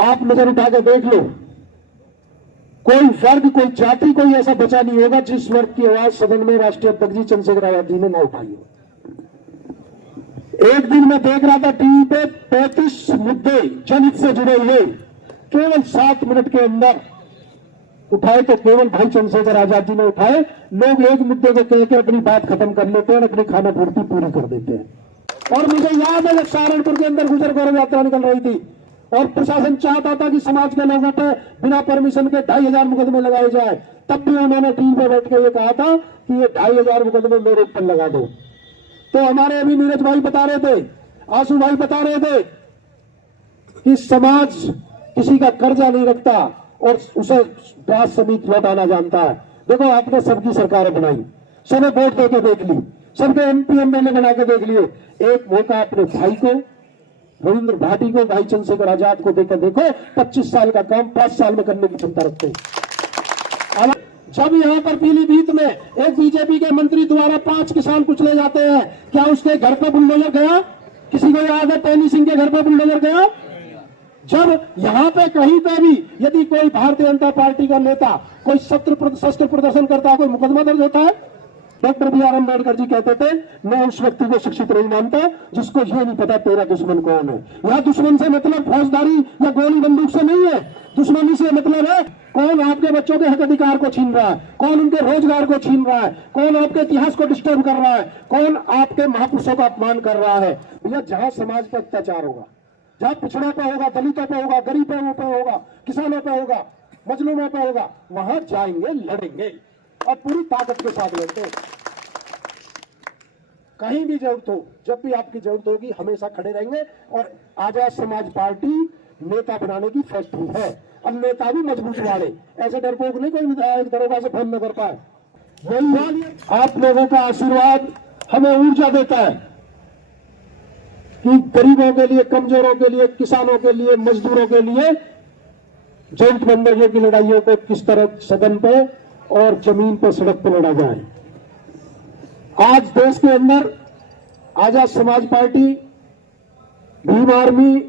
आप नजर उठा के देख लो, कोई वर्ग, कोई जाति, कोई ऐसा बचा नहीं होगा जिस वर्ग की आवाज सदन में राष्ट्रीय अध्यक्ष जी चंद्रशेखर आजाद जी ने ना उठाई हो। एक दिन मैं देख रहा था टीवी पे 35 मुद्दे जनहित से जुड़े हुए केवल 7 मिनट के अंदर उठाए, तो केवल भाई चंद्रशेखर आजाद जी ने उठाए। लोग एक मुद्दे को कह के अपनी बात खत्म कर लेते हैं और अपनी खाना पूर्ति पूरी कर देते हैं। और मुझे याद है जब सहारनपुर के अंदर गुजर गौरव यात्रा निकल रही थी और प्रशासन चाहता था कि समाज के लोगों पर बिना परमिशन के 2500 मुकदमे लगाए जाए, तब भी उन्होंने टीवी पे बैठ के ये कहा था कि ये 2500 मुकदमे मेरे ऊपर लगा दो। तो हमारे अभी नीरज भाई बता रहे थे, आंसू भाई बता रहे थे कि समाज किसी का कर्जा नहीं रखता और उसे ब्याज समेत लौटाना जानता है। देखो, आपने सबकी सरकार बनाई, सबने वोट देके देख ली, सबके एमपी एमएलए बना के देख लिए। एक मौका अपने भाई को, रविंद्र भाटी को, भाई चंद्रशेखर आजाद को देकर देखो, 25 साल का काम 5 साल में करने की क्षमता रखते हैं। जब यहाँ पर पीलीभीत में एक बीजेपी के मंत्री द्वारा 5 किसान कुचले जाते हैं, क्या उसके घर पर बुलडोजर गया? किसी को याद है टहनी सिंह के घर पर बुलडोजर गया? जब यहाँ पे कहीं पे भी यदि कोई भारतीय जनता पार्टी का नेता कोई शस्त्र प्रदर्शन करता है, कोई मुकदमा दर्ज होता है? Doctor B are Ambedkar ji कहते थे, मैं उस व्यक्ति को शिक्षित नहीं मानता जिसको ये नहीं पता तेरा दुश्मन कौन है। यह दुश्मन से मतलब फौजदारी या गोली बंदूक से नहीं है। दुश्मनी से मतलब है कौन आपके बच्चों के हक अधिकार को छीन रहा है, कौन उनके रोजगार को छीन रहा है, कौन आपके इतिहास को डिस्टर्ब कर रहा है, कौन आपके महापुरुषों का अपमान कर रहा है। भैया, जहां समाज पर अत्याचार होगा, जहां पिछड़ों पर होगा, दलितों पर होगा, गरीबों पर होगा, किसानों पर होगा, मजलूमों पर होगा, वहां जाएंगे, लड़ेंगे और पूरी ताकत के साथ लड़ते। कहीं भी जरूरत हो, जब भी आपकी जरूरत होगी, हमेशा खड़े रहेंगे। और आजाद समाज पार्टी नेता बनाने की फैक्ट्री है। अब नेता भी मजबूत वाले, ऐसे डरपोक नहीं कोई विधायक दरोगा से फोन न कर पाए। यही आप लोगों का आशीर्वाद हमें ऊर्जा देता है कि गरीबों के लिए, कमजोरों के लिए, किसानों के लिए, मजदूरों के लिए जरूरतमंदों की लड़ाइयों को किस तरह सदन पे और जमीन पे, सड़क पे लड़ा जाए। आज देश के अंदर आजाद समाज पार्टी, भीम आर्मी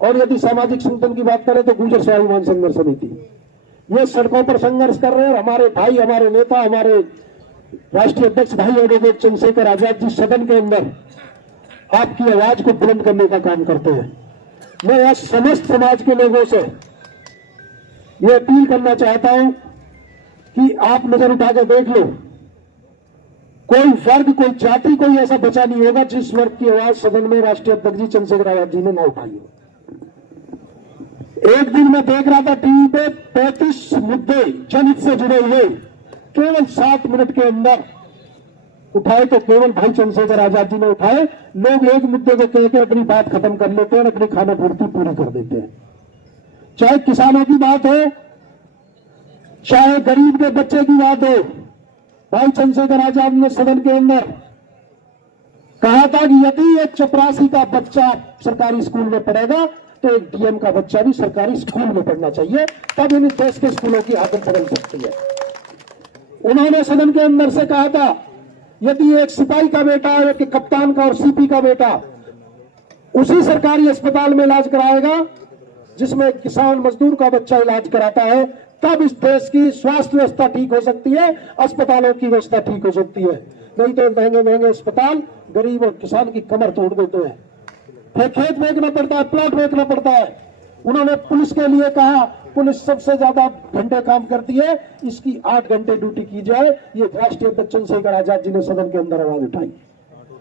और यदि सामाजिक संगठन की बात करें तो गुर्जर स्वाभिमान संघर्ष समिति, ये सड़कों पर संघर्ष कर रहे हैं। और हमारे भाई, हमारे नेता, हमारे राष्ट्रीय अध्यक्ष भाई एडवोकेट चंद्रशेखर आजाद जी सदन के अंदर आपकी आवाज को बुलंद करने का काम करते हैं। मैं आज समस्त समाज के लोगों से ये अपील करना चाहता हूं कि आप नजर उठा के देख लो, कोई वर्ग, कोई जाति, कोई ऐसा बचा नहीं होगा जिस वर्ग की आवाज सदन में राष्ट्रीय अध्यक्ष जी चंद्रशेखर आजाद जी ने ना उठाई हो। एक दिन मैं देख रहा था टीवी पे 35 मुद्दे जनहित से जुड़े हुए केवल 7 मिनट के अंदर उठाए, तो केवल भाई चंद्रशेखर आजाद जी ने उठाए। लोग एक मुद्दे को कह के अपनी बात खत्म कर लेते हैं और अपनी खाना पूर्ति पूरी कर देते हैं। चाहे किसानों की बात हो, चाहे गरीब के बच्चे की बात हो, भाई चंद्रशेखर आजाद ने सदन के अंदर कहा था कि यदि एक चपरासी का बच्चा सरकारी स्कूल में पढ़ेगा तो एक डीएम का बच्चा भी सरकारी स्कूल में पढ़ना चाहिए, तब इन देश के स्कूलों की हालत बदल सकती है। उन्होंने सदन के अंदर से कहा था, यदि एक सिपाही का बेटा, एक कप्तान का और सीपी का बेटा उसी सरकारी अस्पताल में इलाज कराएगा जिसमें किसान मजदूर का बच्चा इलाज कराता है, तब इस देश की स्वास्थ्य व्यवस्था ठीक हो सकती है, अस्पतालों की व्यवस्था ठीक हो सकती है। नहीं तो महंगे महंगे अस्पताल गरीब और किसान की कमर तोड़ देते हैं। फिर खेत बेचना पड़ता है, प्लॉट बेचना पड़ता है। उन्होंने पुलिस के लिए कहा, पुलिस सबसे ज्यादा घंटे काम करती है, इसकी 8 घंटे ड्यूटी की जाए। ये राष्ट्रीय अध्यक्ष चंद्रशेखर आजाद जी ने सदन के अंदर आवाज उठाई।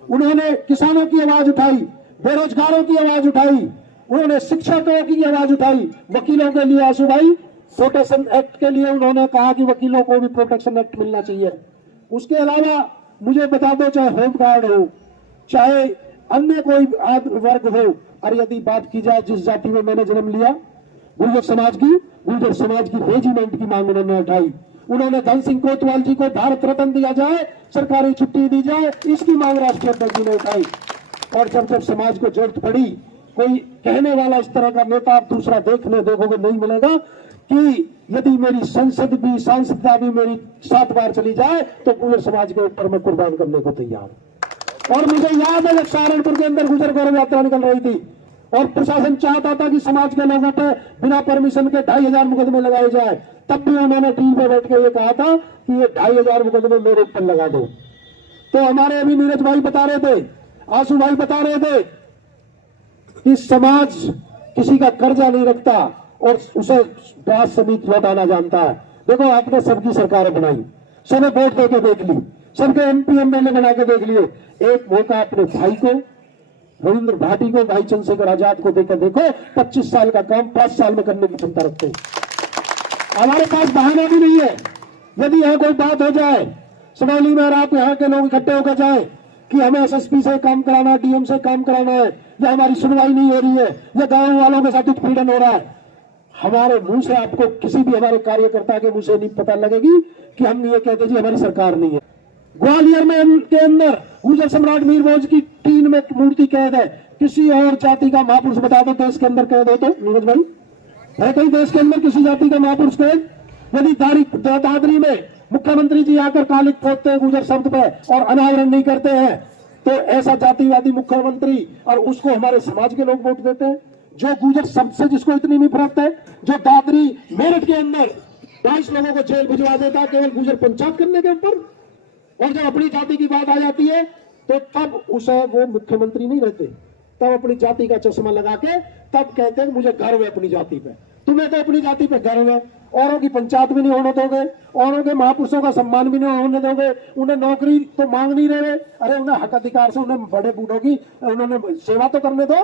उन्होंने किसानों की आवाज उठाई, बेरोजगारों की आवाज उठाई, उन्होंने शिक्षकों की आवाज उठाई, वकीलों के लिए आंसू भाई प्रोटेक्शन एक्ट के लिए उन्होंने कहा कि वकीलों को भी प्रोटेक्शन एक्ट मिलना चाहिए। उसके अलावा मुझे बता दो, चाहे होमगार्ड हो, चाहे अन्य कोई वर्ग हो, और यदि बात की जाए जिस जाति में मैंने जन्म लिया, गुर्जर समाज की रेजिमेंट की मांग उन्होंने उठाई। उन्होंने धन सिंह कोतवाल जी को भारत रत्न दिया जाए, सरकारी छुट्टी दी जाए, इसकी मांग राष्ट्रीय अध्यक्ष जी ने उठाई। और जब समाज को जरूरत पड़ी, कोई कहने वाला इस तरह का नेता आप दूसरा देखोगे नहीं मिलेगा कि यदि मेरी सांसदता भी मेरी 7 बार चली जाए तो पूरे समाज के ऊपर मैं कुर्बान करने को तैयार हूं। और मुझे याद है जब सहारनपुर के अंदर गुजर गौरव यात्रा निकल रही थी और प्रशासन चाहता था कि समाज के लोगों पे बिना परमिशन के 2500 मुकदमे लगाए जाए, तब भी उन्होंने टीवी पे बैठ के ये कहा था कि ये 2500 मुकदमे मेरे ऊपर लगा दो। तो हमारे अभी नीरज भाई बता रहे थे, आंसू भाई बता रहे थे कि समाज किसी का कर्जा नहीं रखता और उसे ब्याज समेत लौटाना जानता है। देखो, आपने सबकी सरकार बनाई, सबने वोट देके देख ली, सबके MP MLA बना के देख लिए। एक मौका अपने भाई को, रविंद्र भाटी को, भाई चंद्रशेखर आजाद को देकर देखो, 25 साल का काम 5 साल में करने की क्षमता रखते हैं। हमारे पास बहाना भी नहीं है। यदि यहाँ कोई बात हो जाए सनौली में और आप यहाँ के लोग इकट्ठे होकर जाए कि हमें SSP से काम कराना है, DM से काम कराना है, या हमारी सुनवाई नहीं हो रही है, या गांव वालों के साथ उत्पीड़न हो रहा है, हमारे मुंह से आपको किसी भी हमारे कार्यकर्ता के मुंह से नहीं पता लगेगी कि हम ये कहते जी हमारी सरकार नहीं है। ग्वालियर में के अंदर गुर्जर सम्राट मीर मौज की टीन में मूर्ति कैद है। किसी और जाति का महापुरुष बता दो देश के अंदर कैद हो तो, नीरज भाई है कहीं देश के अंदर किसी जाति का महापुरुष कैद? यदि दादरी में मुख्यमंत्री जी आकर कालिक पोतते हैं गुर्जर शब्द पे और अनावरण नहीं करते हैं, तो ऐसा जातिवादी मुख्यमंत्री, और उसको हमारे समाज के लोग वोट देते हैं जो गुर्जर शब्द से जिसको इतनी नफरत है, जो दादरी मेरठ के अंदर 22 लोगों को जेल भिजवा देता है केवल गुर्जर पंचायत करने के ऊपर, और जब अपनी जाति की बात आ जाती है तो तब उसे वो मुख्यमंत्री नहीं रहते, तब अपनी जाति का चश्मा लगा के तब कहते हैं मुझे गर्व है अपनी जाति पे। तुम्हें तो अपनी जाति पे गर्व है, औरों की पंचायत भी नहीं होने दोगे, औरों के महापुरुषों का सम्मान भी नहीं होने दोगे, उन्हें नौकरी तो मांग नहीं रहे। अरे उन्हें हक अधिकार से, उन्हें बड़े बूढ़ों की उन्होंने सेवा तो करने दो।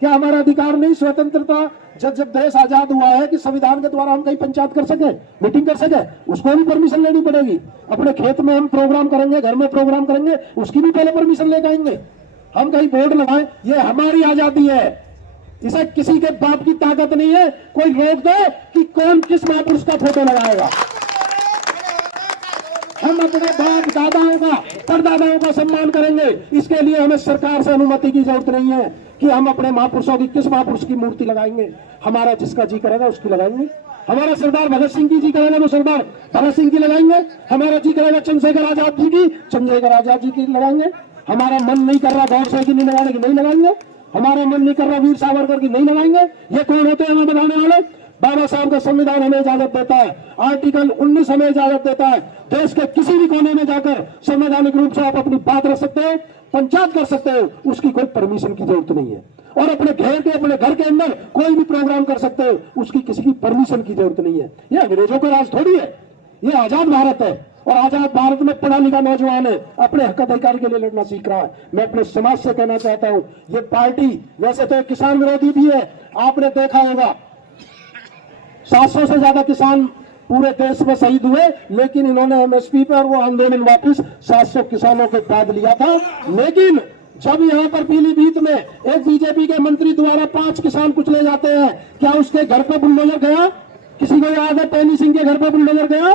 क्या हमारा अधिकार नहीं स्वतंत्रता जब देश आजाद हुआ है कि संविधान के द्वारा हम कहीं पंचायत कर सके, मीटिंग कर सके, उसको भी परमिशन लेनी पड़ेगी। अपने खेत में हम प्रोग्राम करेंगे, घर में प्रोग्राम करेंगे, उसकी भी पहले परमिशन लेकर आएंगे। हम कहीं बोर्ड लगाएं, ये हमारी आजादी है, इसे किसी के बाप की ताकत नहीं है कोई रोक दे कि कौन किस महापुरुष का फोटो लगाएगा। हम अपने बाप दादाओं का, परदादाओं का सम्मान करेंगे। इसके लिए हमें सरकार से अनुमति की जरूरत नहीं है कि हम अपने महापुरुषों की किस महापुरुष की मूर्ति लगाएंगे। हमारा जिसका जी करेगा उसकी लगाएंगे। हमारा सरदार भगत सिंह की जी करेगा तो सरदार भगत सिंह की लगाएंगे। हमारा जी करेगा चंद्रशेखर आजाद जी की, चंद्रशेखर आजाद जी की लगाएंगे। हमारा मन नहीं कर रहा गौरसे की नहीं लगाने की, नहीं लगाएंगे। हमारा मन नहीं कर रहा वीर सावरकर की, नहीं लगाएंगे। ये कौन होते हैं हमें बताने वाले? बाबा साहब का संविधान हमें इजाजत देता है, आर्टिकल 19 हमें इजाजत देता है। देश के किसी भी कोने में जाकर संवैधानिक रूप से आप अपनी बात रख सकते हो, पंचायत कर सकते हो, उसकी कोई परमिशन की जरूरत नहीं है। और अपने घर के अंदर कोई भी प्रोग्राम कर सकते हो, उसकी किसी की परमिशन की जरूरत नहीं है। ये अंग्रेजों का राज थोड़ी है, ये आजाद भारत है। और आजाद भारत में पढ़ा लिखा नौजवान है, अपने हक अधिकार के लिए लड़ना सीख रहा है। मैं अपने समाज से कहना चाहता हूं, ये पार्टी वैसे तो किसान विरोधी भी है। आपने देखा होगा 700 से ज्यादा किसान पूरे देश में शहीद हुए, लेकिन इन्होंने MSP पर वो आंदोलन वापस 700 किसानों के बाद लिया था। लेकिन जब यहाँ पर पीलीभीत में एक बीजेपी के मंत्री द्वारा 5 किसान कुचले जाते हैं, क्या उसके घर पर बुलडोजर गया? किसी को याद है टहनी सिंह के घर पर बुलडोजर गया?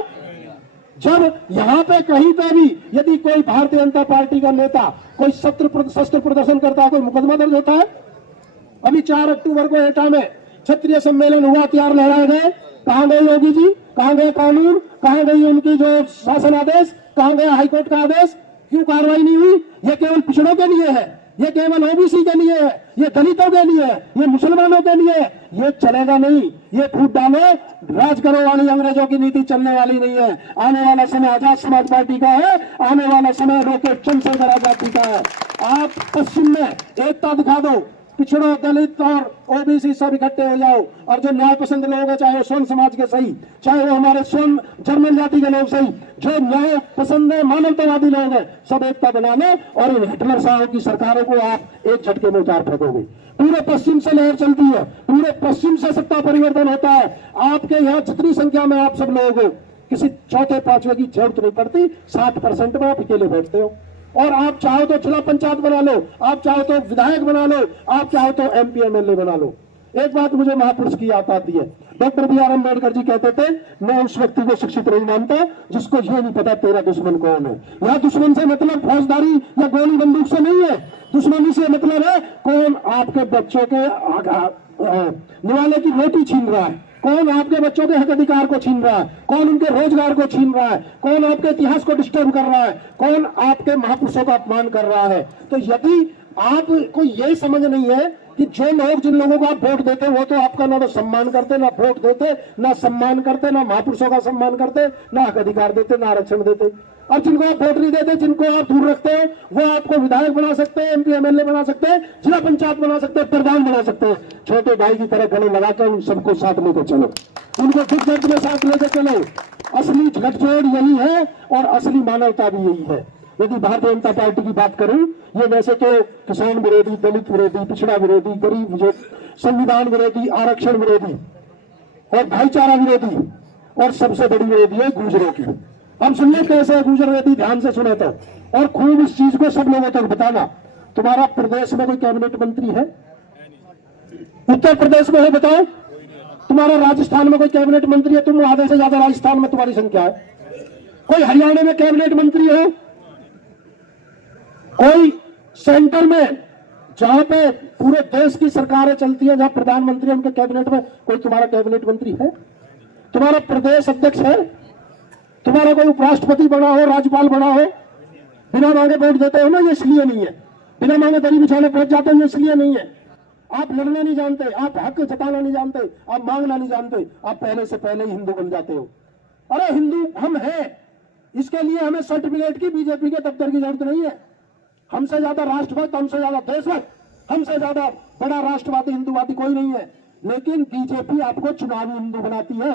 जब यहाँ पे कहीं पे भी यदि कोई भारतीय जनता पार्टी का नेता कोई शस्त्र प्रदर्शन करता है, कोई मुकदमा दर्ज होता है। अभी 4 अक्टूबर को एटा में क्षत्रिय सम्मेलन हुआ, हथियार लहराए गए। कहां गए योगी जी? कहां गए कानून? कहां गई उनकी जो शासन आदेश? कहां गया हाईकोर्ट का आदेश? क्यों कार्रवाई नहीं हुई? ये केवल पिछड़ों के लिए है, ये केवल OBC के लिए है, ये दलितों के लिए है, ये मुसलमानों के लिए है। ये चलेगा नहीं। ये फूट डालो, राज करो वाली अंग्रेजों की नीति चलने वाली नहीं है। आने वाला समय आजाद समाज पार्टी का है, आने वाला समय रोके चंद्रशेखर आजाद जी का है। आप पश्चिम में एकता दिखा दो, पिछड़ों, दलित और OBC सब इकट्ठे हो जाओ, और जो न्याय पसंद लोग हैं, चाहे वो स्वर्ण समाज के सही, चाहे वो हमारे स्वर्ण जर्मन जाति के लोग सही, जो न्याय पसंद है, मानवतावादी लोग हैं, सब एकता बना लो और इन हिटलर साहब की सरकारों को आप एक झटके में उतार फेंकोगे। पूरे पश्चिम से लहर चलती है, पूरे पश्चिम से सत्ता परिवर्तन होता है। आपके यहाँ जितनी संख्या में आप सब लोग हो, किसी चौथे पांचवे की जरूरत नहीं पड़ती। 60% में आप अकेले बैठते हो। और आप चाहो तो जिला पंचायत बना लो, आप चाहो तो विधायक बना लो, आप चाहो तो MP MLA बना लो। एक बात मुझे महापुरुष की याद आती है। डॉक्टर BR अम्बेडकर जी कहते थे, मैं उस व्यक्ति को शिक्षित नहीं मानता जिसको ये नहीं पता तेरा दुश्मन कौन है। यह दुश्मन से मतलब फौजदारी या गोली बंदूक से नहीं है। दुश्मनी से मतलब है कौन आपके बच्चों के निवाले की रोटी छीन रहा है, कौन आपके बच्चों के हक अधिकार को छीन रहा है, कौन उनके रोजगार को छीन रहा है, कौन आपके इतिहास को डिस्टर्ब कर रहा है, कौन आपके महापुरुषों का अपमान कर रहा है। तो यदि आपको ये समझ नहीं है कि जो लोग जिन लोगों को आप वोट देते वो तो आपका ना तो सम्मान करते, ना वोट देते, ना सम्मान करते, ना महापुरुषों का सम्मान करते, ना हक अधिकार देते, ना आरक्षण देते। और जिनको आप वोट नहीं देते, जिनको आप दूर रखते हैं, वो आपको विधायक बना सकते हैं, MP MLA बना सकते हैं, जिला पंचायत बना सकते हैं, प्रधान बना सकते हैं। छोटे भाई की तरह गले लगाकर उन सबको साथ लेकर चलो, उनको दुख दर्द में साथ लेकर चलो। असली झकझोर यही है और असली मानवता भी यही है। यदि भारतीय जनता पार्टी की बात करूं, ये वैसे तो किसान विरोधी, दलित विरोधी, पिछड़ा विरोधी, गरीब, संविधान विरोधी, आरक्षण विरोधी और भाईचारा विरोधी और सबसे बड़ी विरोधी है गुर्जरों की। हम सुनिए कैसे गुर्जर विरोधी, ध्यान से सुने तो, और खूब इस चीज को सब लोगों तक बताना। तुम्हारा प्रदेश में कोई कैबिनेट मंत्री है? उत्तर प्रदेश में है, बताओ। तुम्हारा राजस्थान में कोई कैबिनेट मंत्री है? तुम आधे से ज्यादा राजस्थान में तुम्हारी संख्या है। कोई हरियाणा में कैबिनेट मंत्री है? कोई सेंटर में, जहां पे पूरे देश की सरकारें चलती है, जहां प्रधानमंत्री उनके कैबिनेट में कोई तुम्हारा कैबिनेट मंत्री है? तुम्हारा प्रदेश अध्यक्ष है? तुम्हारा कोई उपराष्ट्रपति बना हो, राज्यपाल बना हो? बिना मांगे वोट देते हो ना, ये इसलिए नहीं है। बिना मांगे दरी बिछाने पहुंच जाते हो, ये इसलिए नहीं है। आप लड़ना नहीं जानते, आप हक जताना नहीं जानते, आप मांगना नहीं जानते, आप पहले से पहले ही हिंदू बन जाते हो। अरे हिंदू हम हैं, इसके लिए हमें सर्टिफिकेट की, बीजेपी के दफ्तर की जरूरत नहीं है। हमसे ज्यादा राष्ट्रभक्त, हमसे ज्यादा देशभक्त, हमसे ज्यादा बड़ा राष्ट्रवादी हिंदूवादी कोई नहीं है। लेकिन बीजेपी आपको चुनावी हिंदू बनाती है।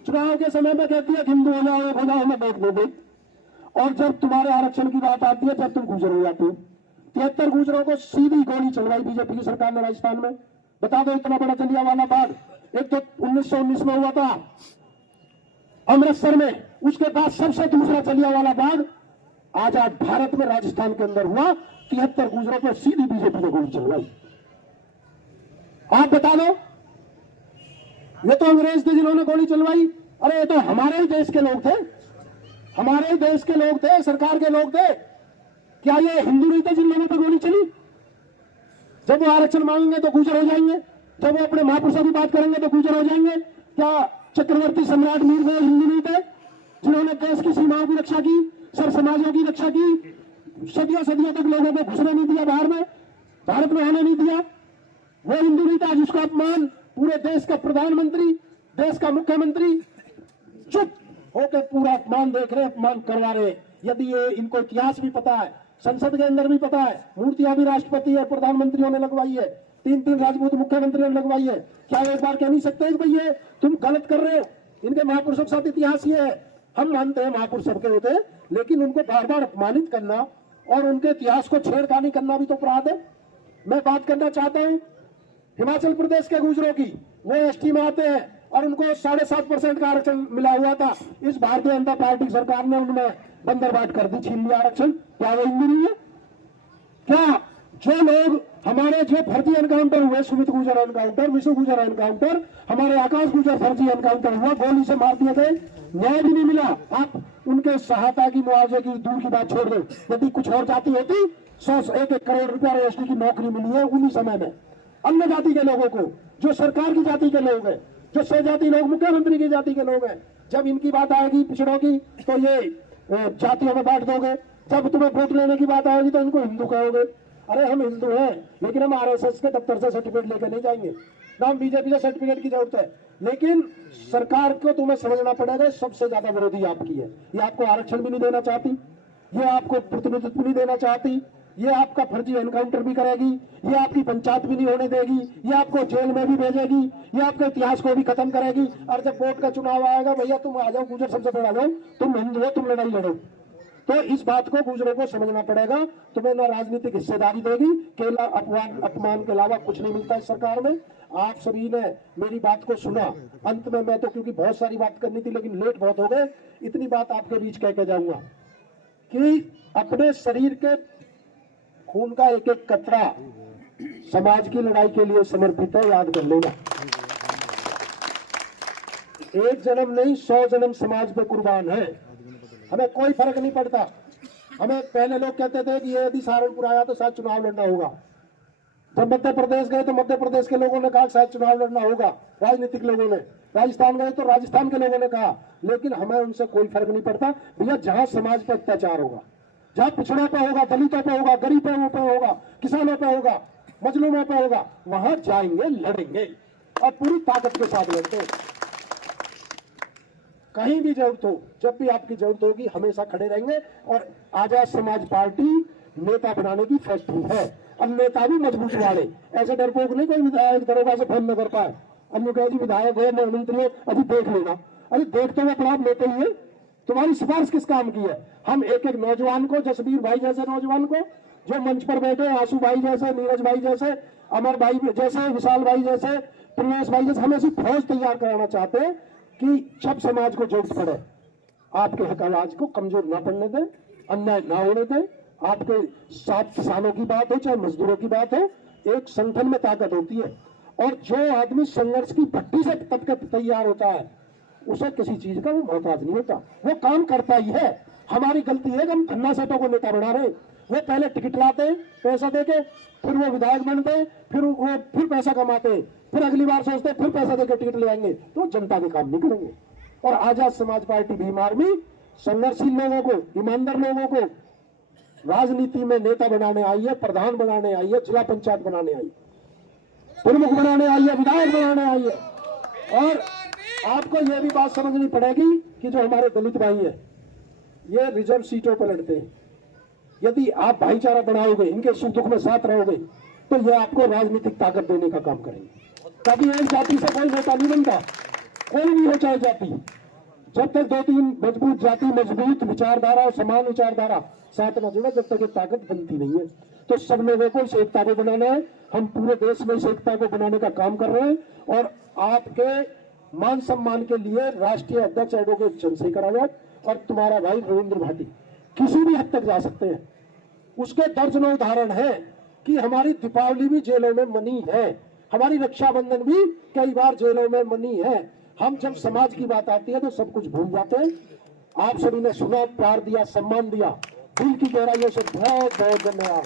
चुनाव के समय में कहती है हिंदू हो जाओ, हो जाओ, हमें वोट दे दे। और जब तुम्हारे आरक्षण की बात आती है, जब तुम गुजर हो जाते हो। 73 गुजरों को सीधी गोली चलवाई बीजेपी की सरकार ने राजस्थान में। बता दो, इतना बड़ा जलियांवाला बाग एक तो 1919 में हुआ था अमृतसर में, उसके बाद सबसे दूसरा जलियांवाला बाग आजाद भारत में राजस्थान के अंदर हुआ। 73 गुजरों पर सीधी बीजेपी ने गोली चलवाई। आप बता दो, ये तो अंग्रेज थे जिन्होंने गोली चलवाई? अरे ये तो हमारे ही देश के लोग थे, हमारे ही देश के लोग थे, सरकार के लोग थे। क्या ये हिंदू नहीं थे जिन लोगों पर गोली चली? जब वो आरक्षण मांगेंगे तो गुजर हो जाएंगे, जब वो अपने महापुरुषों की बात करेंगे तो गुजर हो जाएंगे। क्या चक्रवर्ती सम्राट मीरगोल हिंदू नहीं थे जिन्होंने देश की सीमाओं की रक्षा की, सर समाजों की रक्षा की, सदियों सदियों तक लोगों को घुसने नहीं दिया, बाहर में, भारत में आने नहीं दिया? वो हिंदू नहीं था जिसका अपमान पूरे देश का प्रधानमंत्री, देश का मुख्यमंत्री चुप होकर पूरा अपमान देख रहे, अपमान करवा रहे। यदि ये इनको इतिहास भी पता है, संसद के अंदर भी पता है, मूर्तियां भी राष्ट्रपति और प्रधानमंत्रियों ने लगवाई है, 3-3 राजपूत मुख्यमंत्रियों ने लगवाई है। क्या एक बार कह नहीं सकते कि भाई ये तुम गलत कर रहे हो? इनके महापुरुषों के साथ इतिहास ये है। हम मानते हैं महापुरुष सबके होते हैं, लेकिन उनको बार बार अपमानित करना और उनके इतिहास को छेड़खानी करना भी तो अपराध है। मैं बात करना चाहता हूं हिमाचल प्रदेश के गुजरों की। वो ST में आते हैं और उनको 7.5% का आरक्षण मिला हुआ था। इस भारतीय जनता पार्टी सरकार ने उनमें बंदरबाट कर दी, छीन लिया आरक्षण। क्या वो हिंदू नहीं है? क्या जो लोग हमारे जो फर्जी एनकाउंटर हुए, सुमित गुजर एनकाउंटर, विष्णु गुजर एनकाउंटर, हमारे आकाश गुजर फर्जी एनकाउंटर हुआ, गोली से मार दिए गए, न्याय भी नहीं मिला। आप उनके सहायता की, मुआवजे की दूर की बात छोड़ दो। यदि कुछ और जाति होती, 100-1 करोड़ रुपया ST की नौकरी मिली है उन्हीं समय में अन्य जाति के लोगों को, जो सरकार की जाति के लोग हैं, जो स्वजाति लोग मुख्यमंत्री की जाति के लोग हैं। जब इनकी बात आएगी पिछड़ों की तो ये जातियों में बांट दोगे। जब तुम्हें वोट लेने की बात आएगी तो इनको हिंदू कहोगे। अरे हम हिंदू हैं, लेकिन हम RSS के दफ्तर से सर्टिफिकेट लेकर नहीं जाएंगे, ना हम बीजेपी से सर्टिफिकेट की जरूरत है। लेकिन सरकार को तुम्हें समझना पड़ेगा, सबसे ज्यादा विरोधी आपकी है। ये आपको आरक्षण भी नहीं देना चाहती, ये आपको प्रतिनिधित्व नहीं देना चाहती, ये आपका फर्जी एनकाउंटर भी करेगी, ये आपकी पंचायत भी नहीं होने देगी, ये आपको जेल में भी भेजेगी, ये आपके इतिहास को भी खत्म करेगी। और जब वोट का चुनाव आएगा, भैया तुम आ जाओ, गुजर सबसे पहले आ जाओ, तुम हिंदू हो, तुम लड़ाई लड़ो। तो इस बात को गुजरों को समझना पड़ेगा। तुम्हें ना राजनीतिक हिस्सेदारी देगी, केवल अपमान के अलावा कुछ नहीं मिलता इस सरकार में। आप सभी ने मेरी बात को सुना। अंत में मैं तो, क्योंकि बहुत सारी बात करनी थी लेकिन लेट बहुत हो गए, इतनी बात आपके बीच कह के जाऊंगा कि अपने शरीर के खून का एक एक कतरा समाज की लड़ाई के लिए समर्पित है, याद कर लेना। एक जन्म नहीं, 100 जन्म समाज पे कुर्बान है। हमें कोई फर्क नहीं पड़ता। हमें पहले लोग कहते थे कि ये यदि सहारनपुर आया तो शायद चुनाव लड़ना होगा। जब मध्य प्रदेश गए तो मध्य प्रदेश के लोगों ने कहा शायद चुनाव लड़ना होगा, राजनीतिक लोगों ने। राजस्थान गए तो राजस्थान के लोगों ने कहा। लेकिन हमें उनसे कोई फर्क नहीं पड़ता भैया। जहां समाज पर अत्याचार होगा, जहां पिछड़ों पे होगा, दलितों पे होगा, गरीबों पे होगा, किसानों पे होगा, मजलूमों पे होगा, वहां जाएंगे, लड़ेंगे और पूरी ताकत के साथ लड़ते। कहीं भी जरूरत हो, जब भी आपकी जरूरत होगी, हमेशा खड़े रहेंगे। और आजाद समाज पार्टी नेता बनाने की फैक्ट्री है। अब नेता भी मजबूत वाले, ऐसे डरपोक नहीं कोई विधायक दरोगा से फोन न कर पाए। अब कहे जी विधायक हो, मंत्री हो, अभी देख लेना। अरे देख तो वो अपना आप लेते ही है, तुम्हारी सिफारिश किस काम की है? हम एक एक नौजवान को, जसबीर भाई जैसे नौजवान को, जो मंच पर बैठे, आंसू भाई जैसे, नीरज भाई जैसे, अमर भाई जैसे, विशाल भाई जैसे, प्रियेश भाई जैसे, हम ऐसी फौज तैयार कराना चाहते हैं कि जब समाज को जरूरत पड़े, आपके हक आवाज को कमजोर ना पड़ने दें, अन्याय ना होने दें। आपके साथ किसानों की बात हो, चाहे मजदूरों की बात हो, एक संगठन में ताकत होती है। और जो आदमी संघर्ष की भट्टी से तब तैयार होता है, उसे किसी चीज का वो मोहताज नहीं होता, वो काम करता ही है। हमारी गलती है कि हम खन्ना सेठों को नेता बना रहे। वो पहले टिकट लाते, पैसा देके, फिर वो विधायक बनते, फिर पैसा कमाते, फिर अगली बार सोचते, फिर पैसा देकर टिकट ले आएंगे, तो जनता के काम नहीं करेंगे। और आजाद समाज पार्टी भीम आर्मी संघर्षशील लोगों को, ईमानदार लोगों को राजनीति में नेता बनाने आई है, प्रधान बनाने आई है, जिला पंचायत बनाने आई, प्रमुख बनाने आई है, विधायक बनाने आई है। और आपको यह भी बात समझनी पड़ेगी कि जो हमारे दलित भाई हैं, ये रिजर्व सीटों पर लड़ते हैं। यदि आप भाईचारा बढ़ाओगे, इनके सुख दुख में साथ रहोगे, तो ये आपको राजनीतिक ताकत देने का काम करेंगे। कभी एक जाति से कोई नेता नहीं बनता, कोई भी हो चाहे जाति। जब तक 2-3 मजबूत जाति, मजबूत विचारधारा और समान विचारधारा साथ न जुड़े, जब तक ये ताकत बनती नहीं है। तो सब लोगों को इस एकता को बनाना है। हम पूरे देश में इस एकता को बनाने का काम कर रहे हैं। और आपके मान सम्मान के लिए राष्ट्रीय अध्यक्ष एडवोकेट चंद्रशेखर आजाद और तुम्हारा भाई रविंद्र भाटी किसी भी हद तक जा सकते हैं। उसके दर्जनों उदाहरण है कि हमारी दीपावली भी जेलों में मनी है, हमारी रक्षाबंधन भी कई बार जेलों में मनी है। हम जब समाज की बात आती है तो सब कुछ भूल जाते हैं। आप सभी ने सुना, प्यार दिया, सम्मान दिया, दिल की गहराइयों से बहुत बहुत धन्यवाद।